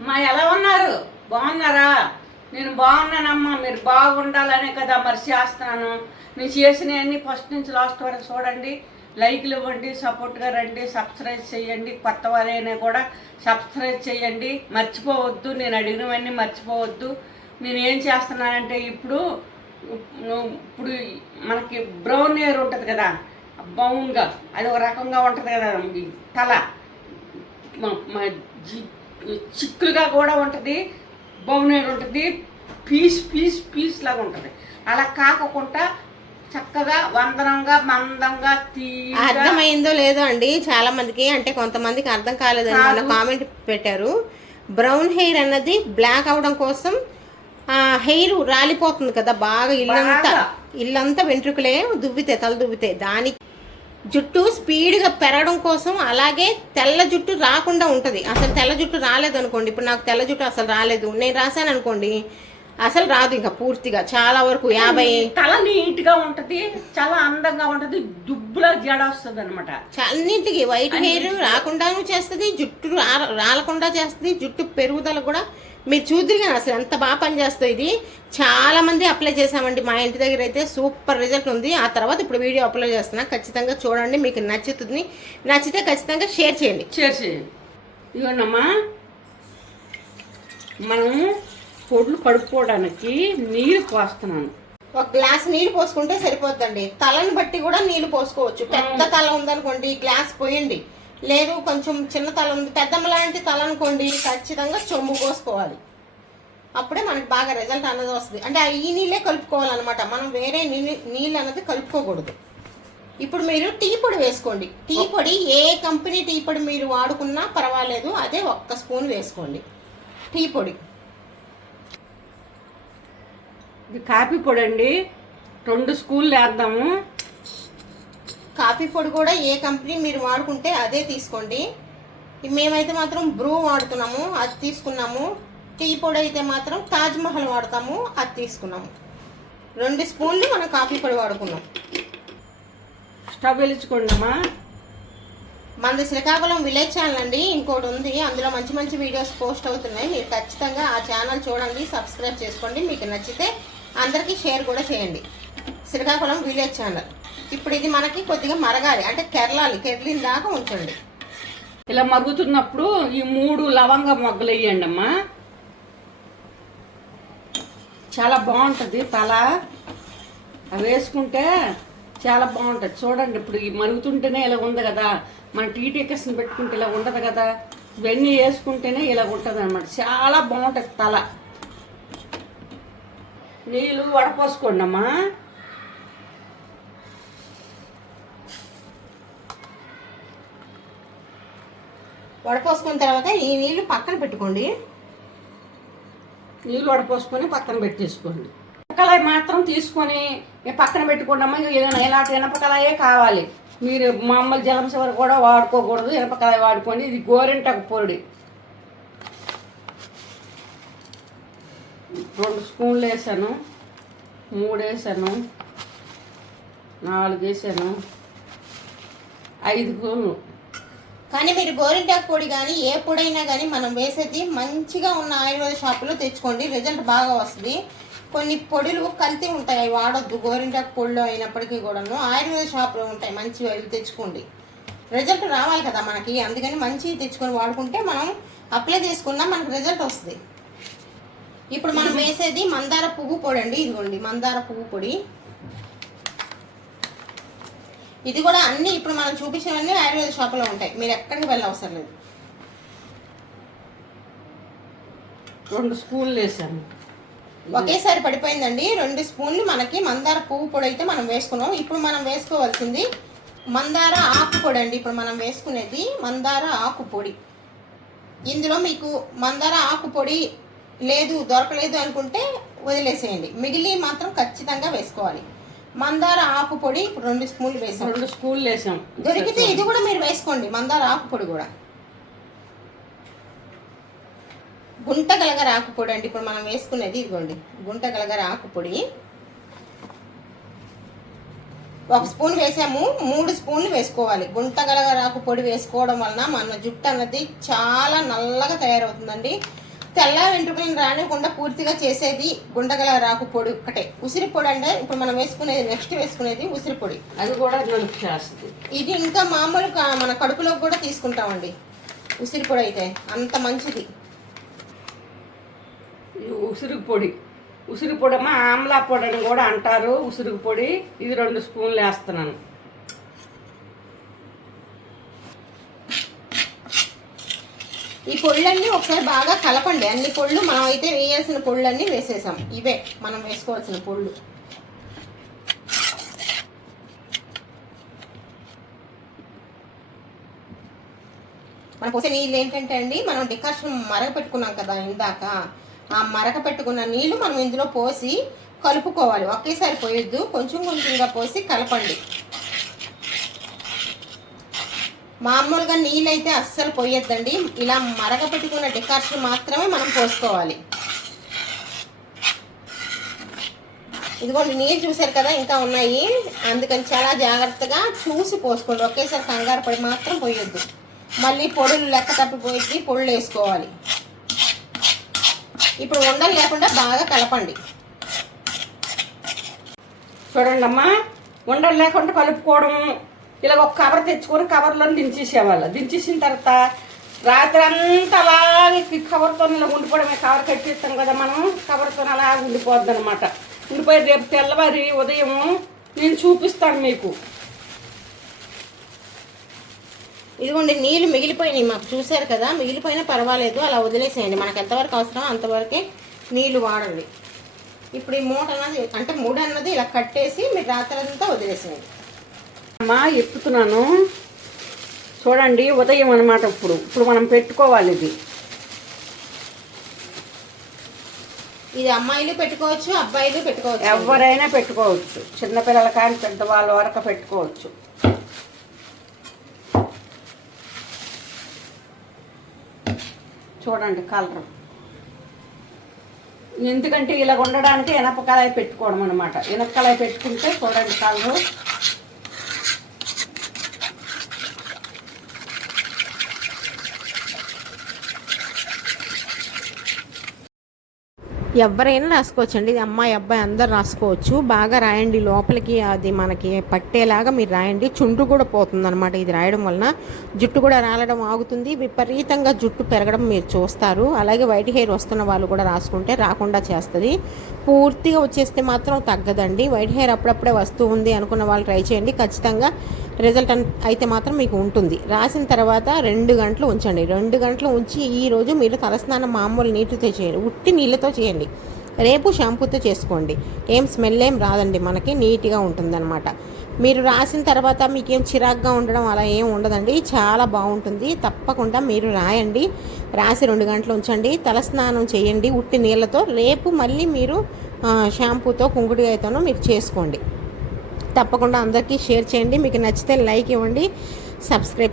మా ఎలా ఉన్నారు? బాగున్నారా? నేను బాగున్నానమ్మా మీరు బాగుండాలనే కదా మరి చేస్తున్నాను. నేను చేసినవన్నీ ఫస్ట్ నుంచి లాస్ట్ వరకు చూడండి. లైక్లు ఇవ్వండి సపోర్ట్గా రండి సబ్స్క్రైబ్ చేయండి. కొత్త వారైనా కూడా సబ్స్క్రైబ్ చేయండి. మర్చిపోవద్దు నేను అడిగినవన్నీ మర్చిపోవద్దు. నేను ఏం చేస్తున్నానంటే ఇప్పుడు ఇప్పుడు మనకి బ్రౌన్ హెయిర్ ఉంటుంది కదా బౌన్గా అది ఒక రకంగా ఉంటుంది కదా తల. జి- చిక్కులుగా కూడా ఉంటుంది బౌనేరు ఉంటుంది పీస్ పీస్ పీస్ లాగా ఉంటుంది అలా కాకుండా చక్కగా వందనంగా మందంగా అర్థమైందో లేదో అండి చాలా మందికి అంటే కొంతమందికి అర్థం కాలేదని మన. కామెంట్ పెట్టారు బ్రౌన్ హెయిర్ అన్నది బ్లాక్ అవడం కోసం ఆ హెయిర్ రాలిపోతుంది కదా బాగా ఇల్లంతా. ఇల్లంతా వెంట్రుకలే దువ్వితే తల దువ్వితే దానికి జుట్టు స్పీడ్గా పెరగడం కోసం అలాగే తెల్ల జుట్టు రాకుండా ఉంటుంది. అసలు తెల్ల జుట్టు రాలేదు అనుకోండి ఇప్పుడు నాకు తెల్ల జుట్టు అసలు రాలేదు. నేను రాశాను అనుకోండి. అసలు రాదు ఇంకా పూర్తిగా. చాలా వరకు యాభై తల నీట్గా ఉంటది. చాలా అందంగా ఉంటది. దుబ్బులా జడ వస్తుంది అనమాట అన్నింటికి వైట్ హెయిర్ రాకుండాను చేస్తుంది. జుట్టు రాలకుండా చేస్తుంది. జుట్టు పెరుగుదల కూడా మీరు చూద్దరు కానీ అసలు ఎంత బాగా పనిచేస్తుంది ఇది. చాలా మంది అప్లై చేసామండి మా ఇంటి దగ్గర అయితే సూపర్ రిజల్ట్ ఉంది. ఆ తర్వాత ఇప్పుడు వీడియో అప్లోడ్ చేస్తున్నా. ఖచ్చితంగా చూడండి మీకు నచ్చుతుంది. నచ్చితే ఖచ్చితంగా షేర్ చేయండి. చేసి ఇవన్నమ్మా మనం పొడ్లు కడుక్కోవడానికి నీరు పోస్తున్నాను. ఒక గ్లాస్ నీళ్ళు పోసుకుంటే సరిపోద్దండి. తలని బట్టి కూడా నీళ్ళు పోసుకోవచ్చు. పెద్ద తల ఉందనుకోండి గ్లాస్ పోయండి. లేదు కొంచెం చిన్న తల ఉంది. పెద్దమ్మ లాంటి తల అనుకోండి ఖచ్చితంగా చొంబు పోసుకోవాలి. అప్పుడే మనకి బాగా రిజల్ట్ అన్నది వస్తుంది. అంటే ఈ నీళ్ళే కలుపుకోవాలన్నమాట. మనం వేరే నీళ్ళు నీళ్ళు అన్నది కలుపుకోకూడదు. ఇప్పుడు మీరు టీ పొడి వేసుకోండి. టీ పొడి ఏ కంపెనీ టీ పొడి మీరు వాడుకున్నా పర్వాలేదు. అదే ఒక్క స్పూన్ వేసుకోండి. టీ పొడి. ఇది కాఫీ పొడి అండి రెండు స్కూళ్ళు వేద్దాము. కాఫీ పొడి కూడా ఏ కంపెనీ మీరు వాడుకుంటే అదే తీసుకోండి. మేమైతే మాత్రం బ్రూ వాడుతున్నాము అది తీసుకున్నాము. టీ పొడి అయితే మాత్రం తాజ్ మహల్ వాడతాము అది తీసుకున్నాము. రెండు స్పూన్లు మనం కాఫీ పొడి వాడుకున్నాం. స్టవ్ వెలుచుకోండమ్మా మనది శ్రీకాకుళం విలేజ్ ఛానల్ అండి ఇంకోటి ఉంది. అందులో మంచి మంచి వీడియోస్ పోస్ట్ అవుతున్నాయి. మీరు ఖచ్చితంగా ఆ ఛానల్ చూడండి సబ్స్క్రైబ్ చేసుకోండి. మీకు నచ్చితే అందరికీ షేర్ కూడా చేయండి. Srikakulam village channel. ఇప్పుడు ఇది మనకి కొద్దిగా మరగాలి. అంటే కెరలాలి. కెరలిన దాకా ఉంచండి. ఇలా మరుగుతున్నప్పుడు ఈ మూడు లవంగ మొగ్గలు వేయండి అమ్మా. చాలా బాగుంటుంది తల. అవి వేసుకుంటే చాలా బాగుంటుంది. చూడండి ఇప్పుడు ఈ మరుగుతుంటేనే ఇలా ఉంది కదా. మన టీటీకస్ని పెట్టుకుంటే ఇలా ఉండదు కదా. ఇవన్నీ వేసుకుంటేనే ఇలా ఉంటుంది అనమాట చాలా బాగుంటుంది తల. నీళ్ళు వడపోసుకోండి అమ్మా. వడపోసుకున్న తర్వాత ఈ నీళ్ళు పక్కన పెట్టుకోండి. నీళ్ళు వడపోసుకొని పక్కన పెట్టేసుకోండి. కళాయి మాత్రం తీసుకొని పక్కన పెట్టుకోండమ్మా ఏదైనా ఇలాంటి ఇనపకళాయే కావాలి. మీరు మామూలు జలంసవర కూడా వాడుకోకూడదు ఇనపకళాయి వాడుకోండి ఇది గోరింటకు పొడి రెండు స్పూన్లు వేసాను మూడు వేసాను నాలుగు వేసాను ఐదు స్పూన్లు. కానీ మీరు గోరింటాకు పొడి కానీ ఏ పొడైనా కానీ మనం వేసేది మంచిగా ఉన్న ఆయుర్వేద షాపులో తెచ్చుకోండి. రిజల్ట్ బాగా వస్తుంది. కొన్ని పొడులు కల్తీ ఉంటాయి. అవి వాడొద్దు. గోరింటాకు పొడిలో అయినప్పటికీ కూడాను ఆయుర్వేద షాపులో ఉంటాయి. మంచివి అవి తెచ్చుకోండి. రిజల్ట్ రావాలి కదా మనకి. అందుకని మంచివి తెచ్చుకొని వాడుకుంటే మనం అప్లై చేసుకున్నా మనకు రిజల్ట్ వస్తుంది. ఇప్పుడు మనం వేసేది మందార పువ్వు పొడి అండి. ఇదిగోండి. మందార పువ్వు పొడి. ఇది కూడా అన్ని ఇప్పుడు మనం చూపించినవన్నీ ఆయుర్వేద షాపులో ఉంటాయి. మీరు ఎక్కడికి వెళ్ళవసరం లేదు. రెండు స్పూన్లు వేసాను. ఒకేసారి పడిపోయిందండి. రెండు స్పూన్లు మనకి మందార పువ్వు పొడి అయితే మనం వేసుకున్నాం. ఇప్పుడు మనం వేసుకోవాల్సింది మందార ఆకు పొడి అండి. ఇప్పుడు మనం వేసుకునేది మందార ఆకు పొడి. ఇందులో మీకు మందార ఆకు పొడి లేదు దొరకలేదు అనుకుంటే వదిలేసేయండి. మిగిలి మాత్రం ఖచ్చితంగా వేసుకోవాలి. మందార ఆకు పొడి ఇప్పుడు రెండు స్పూన్లు వేసాం. రెండు స్పూన్లు వేసాం. దొరికితే ఇది కూడా మీరు వేసుకోండి మందార ఆకు పొడి కూడా. గుంట గలగర ఆకు పొడి అండి ఇప్పుడు మనం వేసుకునేది ఇదిగోండి. గుంట గలగర ఆకు పొడి. ఒక స్పూన్ వేసాము మూడు స్పూన్లు వేసుకోవాలి. గుంట గలగర ఆకు పొడి వేసుకోవడం వలన మన జుట్టు అన్నది చాలా నల్లగా తయారవుతుందండి. తెల్ల వెంట్రుకలను రానివ్వకుండా పూర్తిగా చేసేది గుండగల రాకు పొడి ఒక్కటే. ఉసిరి పొడి అంటే ఇప్పుడు మనం వేసుకునేది నెక్స్ట్ వేసుకునేది ఉసిరి పొడి. అది కూడా నలుపు చేస్తుంది. ఇది ఇంకా మామూలు మన కడుపులోకి కూడా తీసుకుంటామండి. ఉసిరి పొడి అయితే అంత మంచిది. ఇది ఉసురుగు పొడి. ఉసురు పొడి అమ్మ ఆమ్లా పొడి అని కూడా అంటారు. ఉసురుగు పొడి. ఇది రెండు స్పూన్లు వేస్తున్నాను. ఈ పొళ్ళన్నీ ఒకసారి బాగా కలపండి. అన్ని పొళ్ళు మనం అయితే వేయాల్సిన పొళ్ళన్నీ వేసేసాం. ఇవే మనం వేసుకోవాల్సిన పొళ్ళు. మనం పోసే నీళ్ళు ఏంటంటే అండి మనం డికాషన్ మరగ పెట్టుకున్నాం కదా ఇందాక. ఆ మరగ పెట్టుకున్న నీళ్ళు మనం ఇందులో పోసి కలుపుకోవాలి. ఒకేసారి పోయొద్దు. కొంచెం కొంచెంగా పోసి కలపండి. మామూలుగా నీళ్ళైతే అస్సలు పోయొద్దండి. ఇలా మరగ పెట్టుకున్న డికాషన్ మాత్రమే మనం పోసుకోవాలి. ఇదిగోండి నీళ్ళు చూసారు కదా ఇంకా ఉన్నాయి. అందుకని చాలా జాగ్రత్తగా చూసి పోసుకోండి. ఒకేసారి కంగారు పడి మాత్రం పోయొద్దు. మళ్ళీ పొడులు లెక్క తప్పిపోయి పొడులు వేసుకోవాలి. ఇప్పుడు ఉండలు లేకుండా బాగా కలపండి. చూడండి అమ్మా ఉండలు లేకుండా కలుపుకోవడం ఇలా ఒక కవర్ తెచ్చుకొని కవర్లో దించేసేవాళ్ళు. దించేసిన తర్వాత రాత్రి అంతా అలాగే కవర్తో ఇలా ఉండిపోవడమే. కవర్ కట్టిస్తాం కదా మనం కవర్తో అలా ఉండిపోద్ది అనమాట ఉండిపోయి రేపు తెల్లవారి ఉదయం నేను చూపిస్తాను మీకు. ఇదిగోండి నీళ్ళు మిగిలిపోయినాయి మాకు. చూశారు కదా? మిగిలిపోయినా పర్వాలేదు. అలా వదిలేసేయండి. మనకు ఎంతవరకు అవసరమో అంతవరకే నీళ్ళు వాడండి. ఇప్పుడు ఈ మూట అన్నది అంటే మూడు అన్నది ఇలా కట్టేసి మీరు రాత్రంతా వదిలేసేయండి. అమ్మా ఎప్పుతున్నాను చూడండి ఉదయం అనమాట ఇప్పుడు. ఇప్పుడు మనం పెట్టుకోవాలి ఇది. ఇది అమ్మాయిలు పెట్టుకోవచ్చు అబ్బాయిలు పెట్టుకోవచ్చు. ఎవరైనా పెట్టుకోవచ్చు. చిన్నపిల్లల కానీ పెద్దవాళ్ళ వరకు పెట్టుకోవచ్చు. చూడండి కలర్. ఎందుకంటే ఇలా ఉండడానికి ఇనప కళాయి పెట్టుకోవడం అనమాట ఇనప కళాయి పెట్టుకుంటే చూడండి కలరు. ఎవరైనా రాసుకోవచ్చు అండి ఇది అమ్మాయి అబ్బాయి అందరు రాసుకోవచ్చు. బాగా రాయండి. లోపలికి అది మనకి పట్టేలాగా మీరు రాయండి. చుండ్రు కూడా పోతుంది అనమాట ఇది రాయడం వలన. జుట్టు కూడా రాలడం ఆగుతుంది. విపరీతంగా జుట్టు పెరగడం మీరు చూస్తారు. అలాగే వైట్ హెయిర్ వస్తున్న వాళ్ళు కూడా రాసుకుంటే రాకుండా చేస్తుంది. పూర్తిగా వచ్చేస్తే మాత్రం తగ్గదండి. వైట్ హెయిర్ అప్పుడప్పుడే వస్తూ ఉంది అనుకున్న వాళ్ళు ట్రై చేయండి. ఖచ్చితంగా రిజల్ట్ అయితే మాత్రం మీకు ఉంటుంది. రాసిన తర్వాత రెండు గంటలు ఉంచండి. రెండు గంటలు ఉంచి ఈ రోజు మీరు తలస్నానం మామూలు నీటితో చేయండి. ఉట్టి నీళ్ళతో చేయండి. రేపు షాంపూతో చేసుకోండి. ఏం స్మెల్ ఏం రాదండి. మనకి నీట్గా ఉంటుందన్నమాట. మీరు రాసిన తర్వాత మీకేం చిరాగ్గా ఉండడం అలా ఏం ఉండదండి. చాలా బాగుంటుంది. తప్పకుండా మీరు రాయండి. రాసి రెండు గంటలు ఉంచండి. తలస్నానం చేయండి ఉట్టి నీళ్ళతో. రేపు మళ్ళీ మీరు షాంపూతో కుంకుడుగాయతోనో మీరు చేసుకోండి. తప్పకుండా అందరికీ షేర్ చేయండి. మీకు నచ్చితే లైక్ ఇవ్వండి. సబ్స్క్రైబ్